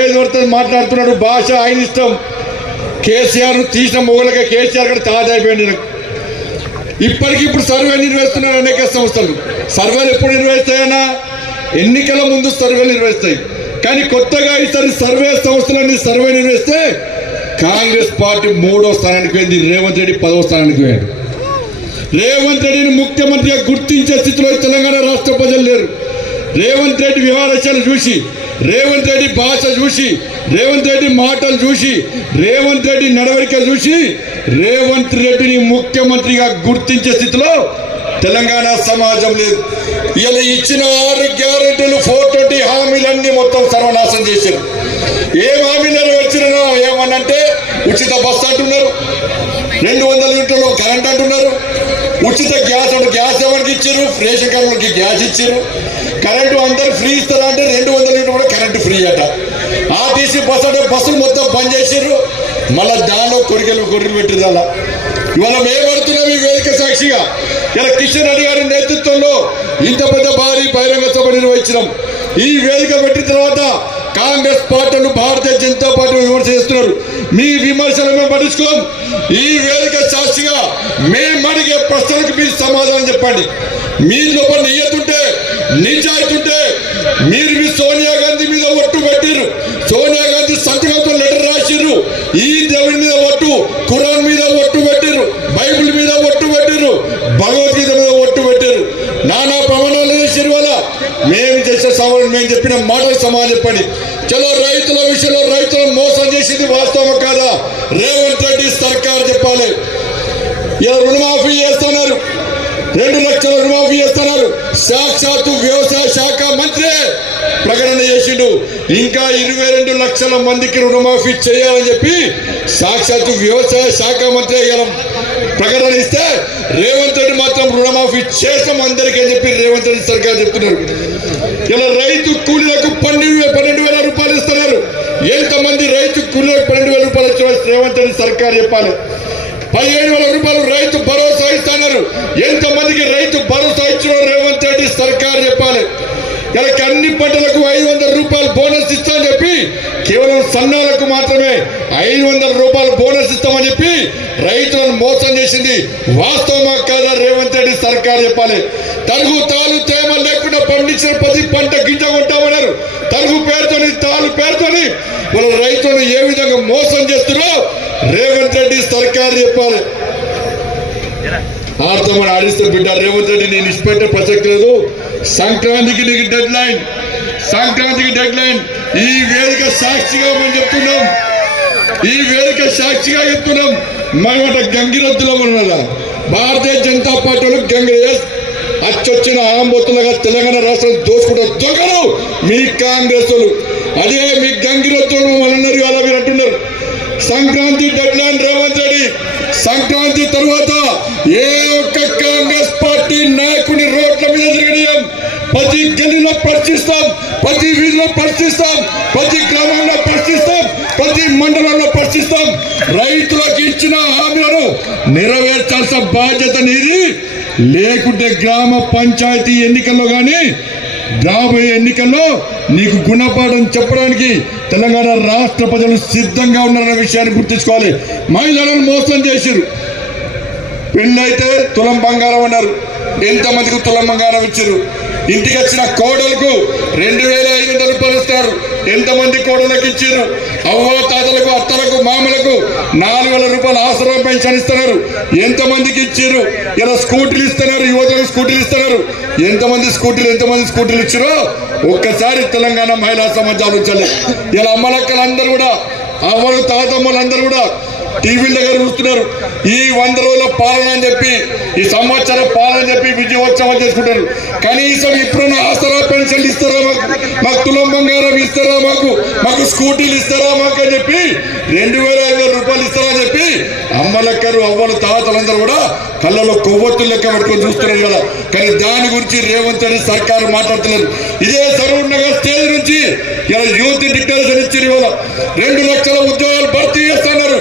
ఏది పడుతుంది మాట్లాడుతున్నాడు. భాష ఆయన ఇష్టం. కేసీఆర్ తీసిన మొగలగా కేసీఆర్ కూడా తాజైపోయింది. ఇప్పటికిప్పుడు సర్వే నిర్వహిస్తున్నారు అనేక సంస్థలు. సర్వేలు ఎప్పుడు నిర్వహిస్తాయన్నా? ఎన్నికల ముందు సర్వేలు నిర్వహిస్తాయి. కానీ కొత్తగా ఈసారి సర్వే సంస్థలన్నీ సర్వే నిర్వహిస్తే కాంగ్రెస్ పార్టీ 3వ స్థానానికి పోయింది. రేవంత్ రెడ్డి 10వ స్థానానికి పోయాడు. రేవంత్ రెడ్డిని ముఖ్యమంత్రిగా గుర్తించే స్థితిలో తెలంగాణ రాష్ట్ర ప్రజలు లేరు. రేవంత్ రెడ్డి వ్యవహారాలు చూసి, రేవంత్ రెడ్డి భాష చూసి, రేవంత్ రెడ్డి మాటలు చూసి, రేవంత్ రెడ్డి నడవడిక చూసి రేవంత్ రెడ్డిని ముఖ్యమంత్రిగా గుర్తించే స్థితిలో తెలంగాణ సమాజం లేదు. ఇలా ఇచ్చిన 6 గ్యారెంటీలు 420 హామీలన్నీ మొత్తం సర్వనాశనం చేశారు. ఏం హామీలు వచ్చినా ఏమనంటే ఉచిత బస్సు అంటున్నారు, 200 యూనిట్లలో కరెంట్ అంటున్నారు, ఉచిత గ్యాస్ ఎవరికి ఇచ్చారు? రేషన్ కార్డులకి గ్యాస్ ఇచ్చారు. కరెంటు అందరు ఫ్రీ ఇస్తారా అంటే 200 యూనిట్లు కూడా కరెంటు ఫ్రీ అట. ఆర్టీసీ బస్సు అంటే బస్సులు మొత్తం బంద్ చేసారు. మళ్ళీ దానిలో గొర్రెలు పెట్టింది. అలా ఇవాళ మేమడుతున్నాం ఈ వేదిక సాక్షిగా. ఇలా కిషన్ రెడ్డి గారి నేతృత్వంలో ఇంత పెద్ద భారీ బహిరంగ సభ నిర్వహించినాం. ఈ వేదిక పెట్టిన తర్వాత కాంగ్రెస్ పార్టీలు భారతీయ జనతా పార్టీ విమర్శ చేస్తున్నారు. మీ విమర్శలు మేము పట్టించుకోం. ఈ వేదిక సాక్షిగా మేము అడిగే ప్రశ్నలకు మీరు సమాధానం చెప్పండి. మీ లోపల నియతుంటే, నిజాయితీ ఉంటే మీరు మీ సోనియా గాంధీ మీద ఒట్టు పెట్టిర్రు. సోనియా గాంధీ సంతకంతో లెటర్ రాసిర్రు. ఈ దేవుడి మీద ఒట్టు, ఖురాన్ మీద ఒట్టు పెట్టిర్రు, బైబిల్ మీద ఒట్టు పెట్టిర్రు, భగవద్గీత మీద ఒట్టు పెట్టిర్రు. నానా ప్రమాణాలు చేసిర్రు. వల్ల మేము చేసే సవాళ్ళు మేము చెప్పిన మాటలు సమాధానం చెప్పండి. చలో రైతుల విషయంలో రైతులను మోసం చేసింది వాస్తవం కాదా? రేవంత్ రెడ్డి సర్కార్ చెప్పాలి. ఇలా రుణమాఫీ చేస్తున్నారు, 2 లక్షల రుణమాఫీ చేస్తున్నారు. సాక్షాత్తు వ్యవసాయ శాఖ మంత్రి ప్రకటన చేసిండు. ఇంకా 22 లక్షల మందికి రుణమాఫీ చేయాలని చెప్పి సాక్షాత్తు వ్యవసాయ శాఖ మంత్రి ప్రకటన ఇస్తే రేవంత్ రెడ్డి మాత్రం రుణమాఫీ చేస్తాం అందరికీ అని చెప్పి రేవంత్ రెడ్డి సర్కార్ చెప్తున్నారు. ఇలా రైతు కూలీలకు 12,000 రూపాయలు ఇస్తున్నారు. ఎంతమంది రైతు కూలీలకు 12,000 రూపాయలు ఇచ్చిన రేవంత్ రెడ్డి సర్కార్ చెప్పాలి. 15,000 రూపాయలు రైతు భరోసా ఇస్తున్నారు. ఎంతమందికి రైతు భరోసా ఇచ్చిన రేవంత్ రెడ్డి సర్కార్ చెప్పాలి. ఇలా అన్ని పంటలకు 500 రూపాయలు బోనస్ ఇస్తామని చెప్పి కేవలం సన్నాలకు మాత్రమే 500 రూపాయలు బోనస్ ఇస్తామని చెప్పి రైతులను మోసం చేసింది వాస్తవమా కాదా? రేవంత్ రెడ్డి సర్కార్ చెప్పాలి. తరుగు తాలు తేమ లేకుండా పండించిన ప్రతి పంట గింజ కొంటామన్నారు. తరుగు పేరుతోని తాలు పేరుతోని వాళ్ళ రైతులను ఏ విధంగా మోసం చేస్తున్నారో రేవంత్ రెడ్డి సర్కార్ చెప్పాలి. ఆర్థమని ఆడిస్తే బిడ్డ రేవంత్ రెడ్డి నేను ఇష్టపెట్టే ప్రసక్తి లేదు. సంక్రాంతికి నీకు డెడ్ లైన్, సంక్రాంతికి డెడ్ లైన్. ఈ వేదిక సాక్షిగా మనం చెప్తున్నాం, ఈ వేదిక సాక్షిగా చెప్తున్నాం. మనమాట గంగిరద్దులో ఉన్న భారతీయ జనతా పార్టీలు గంగిరేస్ అచ్చొచ్చిన ఆంబొత్తులుగా తెలంగాణ రాష్ట్రం దోచుకుంటారు దొంగలు మీ కాంగ్రెస్. అదే మీ గంగిరద్దులు మనన్నారు. అలా మీరు అంటున్నారు. Sankranti deadline Revanth Reddy. సంక్రాంతి తర్వాత ఏ ఒక్క కాంగ్రెస్ పార్టీ నాయకుని రోడ్ల మీద తిరగడం, ప్రతి గల్లీలో పరిశీలిస్తాం, ప్రతి వీధిలో పరిశీలిస్తాం, ప్రతి గ్రామంలో పరిశీలిస్తాం, ప్రతి మండలంలో పరిశీలిస్తాం. రైతులకు ఇచ్చిన హామీలను నెరవేర్చాల్సిన బాధ్యత నీది. లేకుంటే గ్రామ పంచాయతీ ఎన్నికల్లో కానీ రాబోయే ఎన్నికల్లో నీకు గుణపాఠం చెప్పడానికి తెలంగాణ రాష్ట్ర ప్రజలు సిద్ధంగా ఉన్నారన్న విషయాన్ని గుర్తుంచుకోవాలి. మహిళలను మోసం చేశారు. పెళ్ళైతే తులం బంగారం అన్నారు. ఎంతమందికి తులం బంగారం ఇచ్చారు? ఇంటికి వచ్చిన కోడలకు 2,500 రూపాయలు ఇస్తారు. ఎంతమంది కోడలకు ఇచ్చారు? అవ్వ తాతలకు, అత్తలకు, మామలకు 4,000 రూపాయలు ఆసరా పెన్షన్ ఇస్తున్నారు. ఎంతమందికి ఇచ్చారు? ఇలా స్కూటీలు ఇస్తున్నారు, యువతలకు స్కూటీలు ఇస్తున్నారు. ఎంతమంది స్కూటీలు ఇచ్చారో ఒక్కసారి తెలంగాణ మహిళా సమాజం ఆలోచించాలి. ఇలా అమ్మలక్కలందరూ కూడా, అవ్వలు తాతమ్మలందరూ కూడా టీవీల దగ్గర చూస్తున్నారు. ఈ 100 రోజుల పాలన అని చెప్పి, ఈ సంవత్సర పాలన అని చెప్పి విజయోత్సవం చేసుకుంటారు. కనీసం ఇప్పుడున్న ఆసరా పెన్షన్లు ఇస్తారా? మాకు తులం బంగారం ఇస్తారా? మాకు స్కూటీలు ఇస్తారా మాకు అని చెప్పి 2,500 రూపాయలు ఇస్తారని చెప్పి అమ్మలక్కరు, అవ్వలు, తాతలందరూ కూడా కళ్ళలో కొవ్వొత్తులు లెక్క పెట్టుకొని చూస్తున్నారు కదా. కానీ దాని గురించి రేవంత్ రెడ్డి సర్కారు మాట్లాడుతున్నారు. ఇదే సరూర్ నగర్ స్టేజ్ నుంచి ఇలా యూత్ డిక్లరేషన్ ఇచ్చారు. ఇవాళ 2 లక్షల ఉద్యోగాలు భర్తీ చేస్తున్నారు.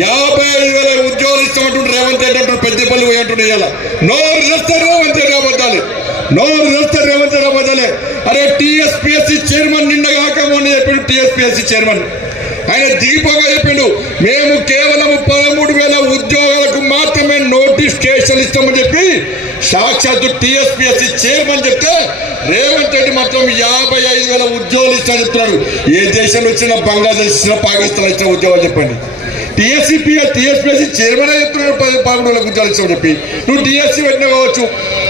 55,000 ఉద్యోగాలు ఇస్తామంటుండ్రు రేవంత్ రెడ్డి అంటారు. పెద్దపల్లి పోయి అంటుండే ఇలా నోరు చేస్తారు రేవంత్ రెడ్డి అబద్ధాలు. నోరు తెస్తే రేవంత్ రెడ్డి బదలే. అరే టీఎస్పీఎస్సీ చైర్మన్ నిన్న కాక మొన్న చెప్పిండు. టీఎస్పీఎస్సీ చైర్మన్ ఆయన దీపంగా చెప్పిండు, మేము కేవలం 13,000 ఉద్యోగాలకు మాత్రమే నోటిఫికేషన్ ఇస్తామని చెప్పి సాక్షాత్తు టీఎస్పీఎస్సీ చైర్మన్ చెప్తే రేవంత్ రెడ్డి మాత్రం 55,000 ఉద్యోగాలు ఇస్తామని చెప్తున్నాడు. ఏ దేశంలో వచ్చినా, బంగ్లాదేశ్ ఇచ్చినా, పాకిస్తాన్ ఇచ్చిన ఉద్యోగాలు చెప్పండి. టీఎస్పీఎస్సీ చైర్మన్ చెప్తున్నాడు 11,000 ఉద్యోగాలు ఇస్తామని చెప్పి. నువ్వు డిఎస్సీ పెట్టినా కావచ్చు,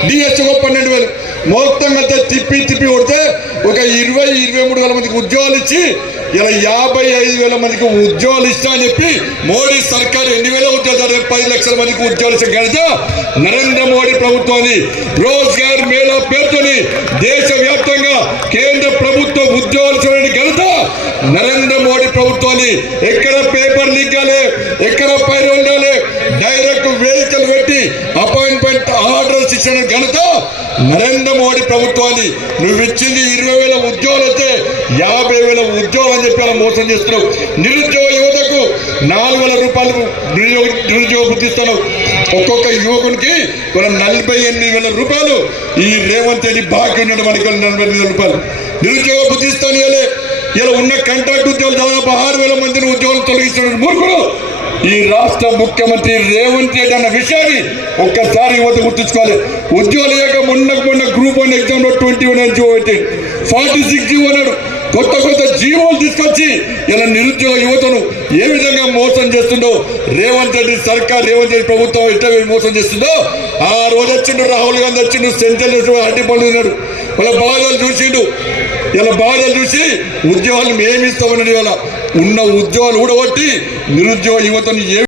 డిఎస్సీ 12,000 మొత్తం అంతా తిప్పి కొడితే ఒక 23,000 మందికి ఉద్యోగాలు ఇచ్చి ఇలా 55,000 మందికి ఉద్యోగాలు ఇస్తా అని చెప్పి మోడీ సర్కారు ఎన్ని వేల ఉద్యోగాలు 10 లక్షల మందికి ఉద్యోగాలు ఇచ్చే ఘనత నరేంద్ర మోడీ ప్రభుత్వాన్ని. రోజ్గార్ మేళా పేరుతోని దేశవ్యాప్తంగా కేంద్ర ప్రభుత్వ ఉద్యోగాలు ఇచ్చే ఘనత నరేంద్ర మోడీ ప్రభుత్వాన్ని. ఎక్కడ పేపర్ లీక్ కాలే, ఎక్కడ పైరోల్ కాలే, డైరెక్ట్ వెహికల్ పెట్టి అపాయింట్మెంట్ ఆర్డర్స్ ఇచ్చిన ఘనత నరేంద్ర మోడీ ప్రభుత్వాన్ని. నువ్వు ఇచ్చింది 20,000 ఉద్యోగాలు వస్తే 50,000 ఉద్యోగం అని చెప్పి అలా మోసం చేస్తున్నావు. నిరుద్యోగ యువతకు 4,000 రూపాయలు నిరుద్యోగ వృత్తి ఇస్తున్నావు. ఒక్కొక్క యువకునికి 48,000 రూపాయలు ఈ రేవంత్ రెడ్డి బాకీ ఉన్నాడు. మనకి 48,000 రూపాయలు నిరుద్యోగ వృత్తి ఇస్తాను. ఇలా ఉన్న కాంట్రాక్ట్ ఉద్యోగులు దాదాపు 6,000 మందిని ఉద్యోగాలు తొలగిస్తున్నాడు మూర్ఖుడు ఈ రాష్ట్ర ముఖ్యమంత్రి రేవంత్ రెడ్డి అన్న విషయాన్ని ఒక్కసారి యువత గుర్తుంచుకోవాలి. ఉద్యోగాలు లేక మొన్న గ్రూప్ 1 ఎగ్జామ్ లో 21 జీవో పెట్టి 46 జీవో అన్నాడు. కొత్త జీవోలు తీసుకొచ్చి ఇలా నిరుద్యోగ యువతను ఏ విధంగా మోసం చేస్తుందో రేవంత్ రెడ్డి సర్కార్, రేవంత్ రెడ్డి ప్రభుత్వం ఎట్లా మోసం చేస్తుందో. ఆ రోజు వచ్చిండు రాహుల్ గాంధీ, వచ్చిండు సెంట్రల్ అడ్డి పడుతున్నాడు. వాళ్ళ బాధలు చూసిండు. ఇలా బాధలు చూసి ఉద్యోగాలు మేమిస్తామన్నది. వాళ్ళ ఉన్న ఉద్యోగాలు ఊడగొట్టి నిరుద్యోగ యువతను